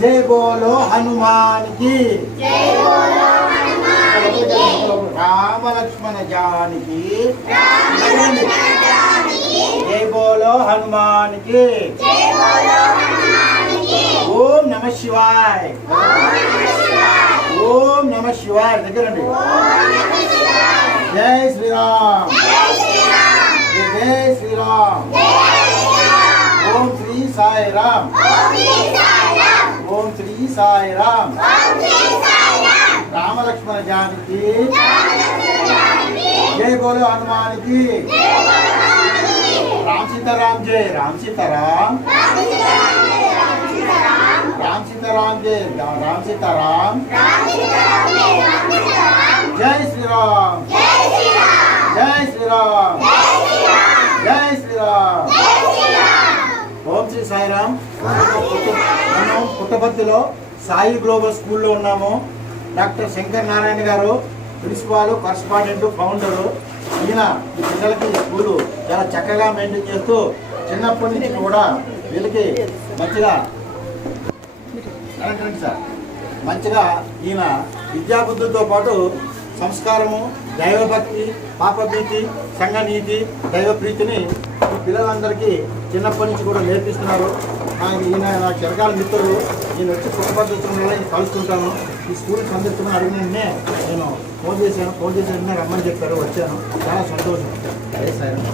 జై బోలో హనుమాన్ కి రామ లక్ష్మణ జానకి జై బోలో హనుమాన్ కి ఓం నమ శివాయ ఓం నమ శివాయ దగ్గరండి జై శ్రీరామ్ జై శ్రీరామ్ ఓం శ్రీ సాయి రామ్ ఓం శ్రీ సాయి రామ్ రామ లక్ష్మణ జానకి జై బోలో హనుమాన్ కి రామ్ సీతారాం జై రామ్ సీతారాం राम सीताराम जय राम सीताराम जय श्री राम जय श्री राम जय श्री राम ఓం శ్రీ సాయిరామ్. మనం పుట్టపర్తిలో సాయి గ్లోబల్ స్కూల్లో ఉన్నాము. డాక్టర్ శంకర్ నారాయణ గారు ప్రిన్సిపాల్, కరస్పాండెంట్, ఫౌండరు. ఈయన ఈ పిల్లలకి స్కూలు చాలా చక్కగా మెయింటైన్ చేస్తూ చిన్నప్పటి నుంచి కూడా వీళ్ళకి మంచిగా ఈయన విద్యాబుద్ధులతో పాటు సంస్కారము, దైవభక్తి, పాపభీతి, సంఘనీతి, దైవప్రీతిని ఈ పిల్లలందరికీ చిన్నప్పటి నుంచి కూడా నేర్పిస్తున్నారు. ఈయన నా చిరకాల మిత్రులు. ఈయన వచ్చి పుట్టపద్ధతుల కలుస్తుంటాను. ఈ స్కూల్ సందర్శన అడిగిన నేను ఫోన్ చేశాను రమ్మని చెప్పారు. వచ్చాను, చాలా సంతోషం. సరే సాయిరామ్.